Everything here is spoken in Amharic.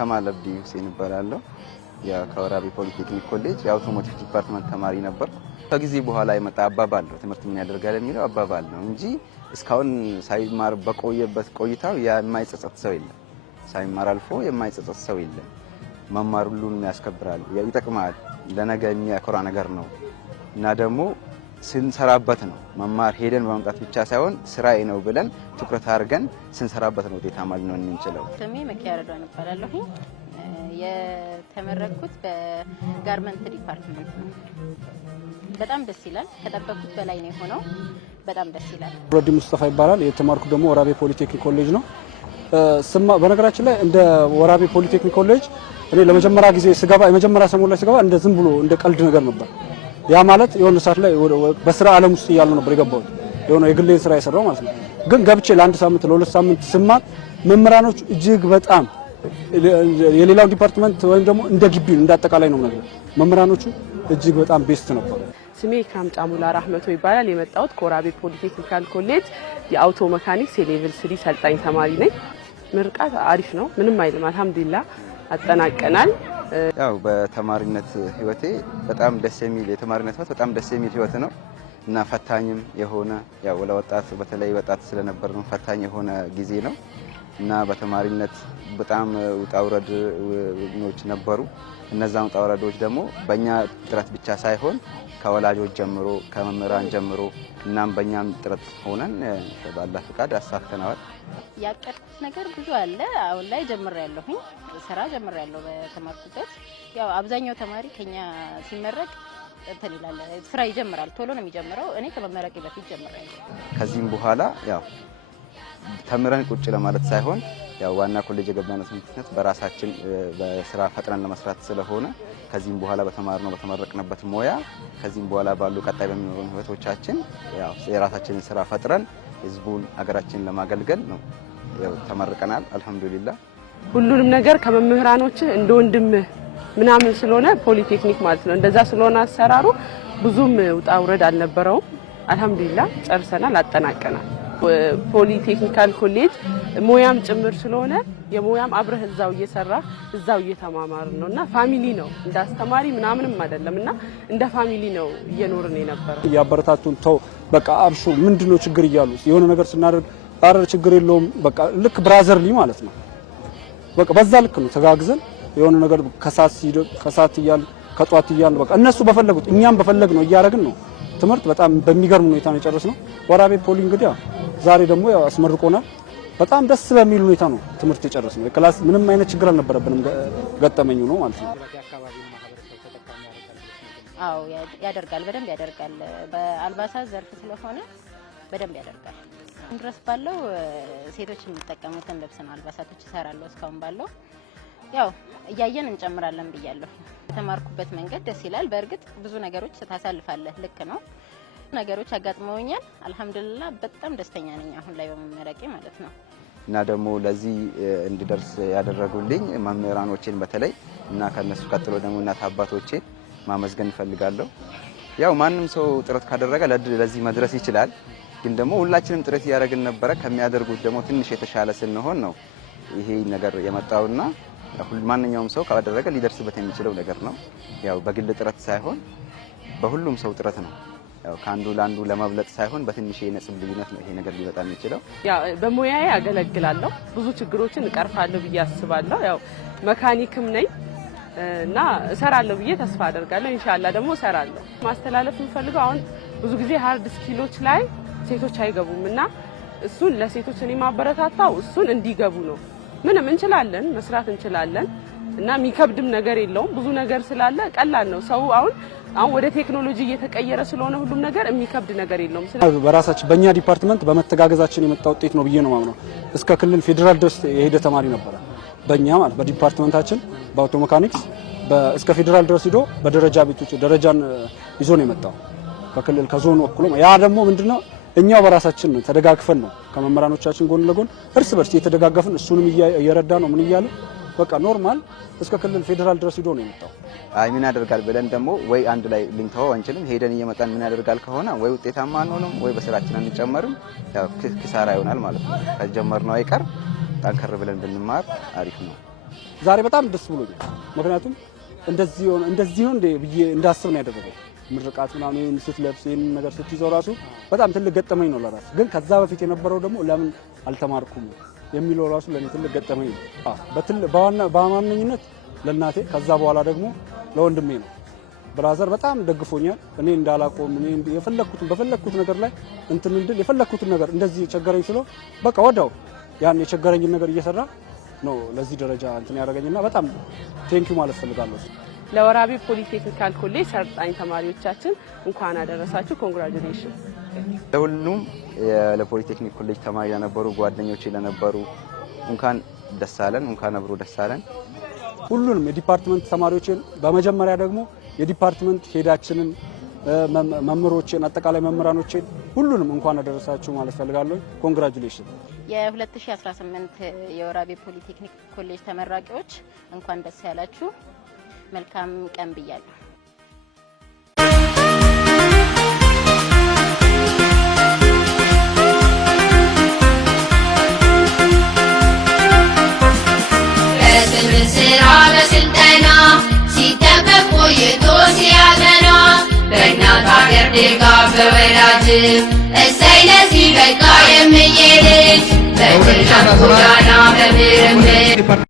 ከማል አብዲ ሁሴን እባላለሁ። ከወራቤ ፖሊቴክኒክ ኮሌጅ የአውቶሞቲቭ ዲፓርትመንት ተማሪ ነበርኩ። ከጊዜ በኋላ የመጣ አባባል ነው ትምህርት ምን ያደርጋል የሚለው አባባል ነው እንጂ እስካሁን ሳይማር በቆየበት ቆይታው የማይጸጸት ሰው የለም። ሳይማር አልፎ የማይጸጸት ሰው የለም። መማር ሁሉን ያስከብራል፣ ይጠቅማል፣ ለነገ የሚያኮራ ነገር ነው እና ደግሞ ስንሰራበት ነው። መማር ሄደን በመምጣት ብቻ ሳይሆን ስራዬ ነው ብለን ትኩረት አድርገን ስንሰራበት ነው ውጤታማ ልንሆን የምንችለው። ስሜ መኪያ ረዷን እባላለሁ። የተመረኩት በጋርመንት ዲፓርትመንት ነው። በጣም ደስ ይላል። ከጠበቅኩት በላይ ነው የሆነው። በጣም ደስ ይላል። ረዲ ሙስጠፋ ይባላል። የተማርኩት ደግሞ ወራቤ ፖሊቴክኒክ ኮሌጅ ነው። በነገራችን ላይ እንደ ወራቤ ፖሊቴክኒክ ኮሌጅ እኔ ለመጀመሪያ ጊዜ ስገባ የመጀመሪያ ሰሞን ላይ ስገባ እንደ ዝም ብሎ እንደ ቀልድ ነገር ነበር። ያ ማለት የሆነ ሰዓት ላይ በስራ ዓለም ውስጥ እያሉ ነበር የገባሁት። የሆነ የግሌን ስራ የሰራው ማለት ነው። ግን ገብቼ ለአንድ ሳምንት ለሁለት ሳምንት ስማር መምህራኖቹ እጅግ በጣም የሌላው ዲፓርትመንት ወይም ደግሞ እንደ ግቢው እንዳጠቃላይ ነው ነገር መምህራኖቹ እጅግ በጣም ቤስት ነበሩ። ስሜ ኢክራም ጫሙላ ራህመቶ ይባላል። የመጣሁት ከወራቤ ፖሊቴክኒካል ኮሌጅ የአውቶ መካኒክስ የሌቭል 3 ሰልጣኝ ተማሪ ነኝ። ምርቃት አሪፍ ነው፣ ምንም አይልም። አልহামዱሊላህ አጠናቀናል። ያው በተማሪነት ህይወቴ በጣም ደስ የሚል የተማሪነት ህይወት በጣም ደስ የሚል ህይወት ነው እና ፈታኝም የሆነ ያው ለወጣት በተለይ ወጣት ስለነበር ነው ፈታኝ የሆነ ጊዜ ነው እና በተማሪነት በጣም ውጣውረዶች ነበሩ። እነዛም ውጣውረዶች ደግሞ በእኛ ጥረት ብቻ ሳይሆን ከወላጆች ጀምሮ ከመምህራን ጀምሮ እናም በእኛም ጥረት ሆነን በአላህ ፍቃድ አሳክተናል። ያቀድኩት ነገር ብዙ አለ። አሁን ላይ ጀምሬያለሁኝ፣ ስራ ጀምሬያለሁ በተማርኩበት። ያው አብዛኛው ተማሪ ከኛ ሲመረቅ እንትን ይላል፣ ስራ ይጀምራል፣ ቶሎ ነው የሚጀምረው። እኔ ከመመረቄ በፊት ጀምሬያለሁ። ከዚህም በኋላ ያው ተምረን ቁጭ ለማለት ሳይሆን ያው ዋና ኮሌጅ የገባነው ምክንያት በራሳችን በስራ ፈጥረን ለመስራት ስለሆነ ከዚህም በኋላ በተመረቅንበት ሞያ ከዚህም በኋላ ባሉ ቀጣይ በሚኖሩ ህይወቶቻችን ያው የራሳችንን ስራ ፈጥረን ህዝቡን ሀገራችንን ለማገልገል ነው ያው ተመርቀናል። አልহামዱሊላህ ሁሉንም ነገር ከመምህራኖች እንደ ወንድምህ ምናምን ስለሆነ ፖሊቴክኒክ ማለት ነው። እንደዛ ስለሆነ አሰራሩ ብዙም ውጣ ውረድ አልነበረውም። አልহামዱሊላህ ጨርሰናል፣ አጠናቀናል። ፖሊቴክኒካል ኮሌጅ ሞያም ጭምር ስለሆነ የሞያም አብረህ እዛው እየሰራ እዛው እየተማማር ነውና ፋሚሊ ነው፣ እንደ አስተማሪ ምናምንም አይደለምና እንደ ፋሚሊ ነው እየኖርን የነበረው። ያበረታቱን ተው በቃ አብሹ ምንድነው ችግር እያሉ የሆነ ነገር ስናደርግ አረ ችግር የለውም በቃ ልክ ብራዘርሊ ማለት ነው። በቃ በዛ ልክ ነው ተጋግዘን የሆነ ነገር ከሳት እያል ከጧት እያል በቃ እነሱ በፈለጉት እኛም በፈለግነው እያደረግን ነው። ትምህርት በጣም በሚገርም ሁኔታ ነው የጨረስነው። ወራቤ ፖሊ እንግዲህ ዛሬ ደግሞ ያው አስመርቆናል። በጣም ደስ በሚል ሁኔታ ነው ትምህርት የጨረስነው። የክላስ ምንም አይነት ችግር አልነበረብንም። ገጠመኙ ነው ማለት ነው። አዎ ያደርጋል፣ በደንብ ያደርጋል። በአልባሳት ዘርፍ ስለሆነ በደንብ ያደርጋል። ድረስ ባለው ሴቶች የሚጠቀሙትን ልብስ ነው አልባሳቶች እሰራለሁ። እስካሁን ባለው ያው እያየን እንጨምራለን ብያለሁ። የተማርኩበት መንገድ ደስ ይላል። በእርግጥ ብዙ ነገሮች ታሳልፋለህ፣ ልክ ነው። ነገሮች አጋጥመውኛል። አልহামዱሊላህ በጣም ደስተኛ ነኝ አሁን ላይ በመመረቄ ማለት ነው። እና ደግሞ ለዚህ እንድደርስ ያደረጉልኝ መምህራኖቼን በተለይ እና ከነሱ ቀጥሎ ደግሞ እናት አባቶቼን ማመስገን እፈልጋለሁ። ያው ማንም ሰው ጥረት ካደረገ ለዚህ መድረስ ይችላል። ግን ደግሞ ሁላችንም ጥረት እያደረግን ነበረ። ከሚያደርጉት ደግሞ ትንሽ የተሻለ ስንሆን ነው ይሄ ነገር የመጣውና ማንኛውም ሰው ካደረገ ሊደርስበት የሚችለው ነገር ነው። ያው በግል ጥረት ሳይሆን በሁሉም ሰው ጥረት ነው። ያው ካንዱ ላንዱ ለማብለጥ ሳይሆን በትንሽ የነጥብ ልዩነት ነው ይሄ ነገር ሊመጣ የሚችለው። ያው በሙያዬ አገለግላለሁ፣ ብዙ ችግሮችን እቀርፋለሁ ብዬ አስባለሁ። ያው መካኒክም ነኝ እና እሰራለሁ ብዬ ተስፋ አደርጋለሁ። ኢንሻአላህ ደግሞ እሰራለሁ። ማስተላለፍ የምፈልገው አሁን ብዙ ጊዜ ሃርድ ስኪሎች ላይ ሴቶች አይገቡም እና እሱን ለሴቶች እኔ ማበረታታው እሱን እንዲገቡ ነው። ምንም እንችላለን፣ መስራት እንችላለን እና የሚከብድም ነገር የለውም። ብዙ ነገር ስላለ ቀላል ነው። ሰው አሁን ወደ ቴክኖሎጂ እየተቀየረ ስለሆነ ሁሉም ነገር የሚከብድ ነገር የለውም። በራሳችን በእኛ ዲፓርትመንት በመተጋገዛችን የመጣ ውጤት ነው ብዬ ነው ማምነው። እስከ ክልል ፌዴራል ድረስ የሄደ ተማሪ ነበረ በእኛ ማለት በዲፓርትመንታችን በአውቶ መካኒክስ እስከ ፌዴራል ድረስ ሄዶ በደረጃ ቤቶች ደረጃን ይዞ ነው የመጣው ከክልል ከዞኑ ወክሎ። ያ ደግሞ ምንድነው እኛው በራሳችን ተደጋግፈን ነው ከመምህራኖቻችን ጎን ለጎን እርስ በርስ እየተደጋገፍን እሱንም እየረዳ ነው ምን እያለ በቃ ኖርማል እስከ ክልል ፌዴራል ድረስ ሄዶ ነው የመጣው። አይ ምን ያደርጋል ብለን ደግሞ ወይ አንድ ላይ ልንተው አንችልም። ሄደን እየመጣን ምን ያደርጋል ከሆነ ወይ ውጤታማ አንሆንም ወይ በስራችን አንጨመርም። ያው ኪሳራ ይሆናል ማለት ነው። ከጀመርነው አይቀር ጠንከር ብለን ብንማር አሪፍ ነው። ዛሬ በጣም ደስ ብሎኛል። ምክንያቱም እንደዚህ ነው እንደ ብዬ እንዳስብ ነው ያደረገው። ምርቃት ምናምን ይሄን ስትለብስ ይሄን ነገር ስትይዘው ራሱ በጣም ትልቅ ገጠመኝ ነው ለራስ። ግን ከዛ በፊት የነበረው ደግሞ ለምን አልተማርኩም የሚለው ራሱ ለኔ ትልቅ ገጠመኝ ነው። በዋነኝነት ለእናቴ ከዛ በኋላ ደግሞ ለወንድሜ ነው። ብራዘር በጣም ደግፎኛል። እኔ እንዳላቆም እኔ በፈለኩት ነገር ላይ እንትን እንድል የፈለኩትን ነገር እንደዚህ ቸገረኝ ስለው በቃ ወዳው ያን የቸገረኝን ነገር እየሰራ ነው ለዚህ ደረጃ እንትን ያደረገኝና በጣም ቴንኪው ማለት ፈልጋለሁ። ለወራቤ ፖሊቴክኒካል ኮሌጅ ሰልጣኝ ተማሪዎቻችን እንኳን አደረሳችሁ። ኮንግራቹሌሽን ለሁሉም ለፖሊቴክኒክ ኮሌጅ ተማሪ ለነበሩ ጓደኞቼ ለነበሩ እንኳን ደስ አለን፣ እንኳን አብሮ ደስ አለን። ሁሉንም የዲፓርትመንት ተማሪዎችን በመጀመሪያ ደግሞ የዲፓርትመንት ሄዳችንን መምህሮችን አጠቃላይ መምህራኖችን ሁሉንም እንኳን አደረሳችሁ ማለት ፈልጋለሁ። ኮንግራቹሌሽን። የ2018 የወራቤ ፖሊቴክኒክ ኮሌጅ ተመራቂዎች እንኳን ደስ ያላችሁ። መልካም ቀን ብያለሁ። ስራ በስልጠና ሲጠበቅ ቆይቶ ሲያጠና በእናት ሀገር ድጋፍ በወላጅ እሰይ ለዚህ በቃ የምዬ ልጅ በትምህርት ጎዳና በምርምር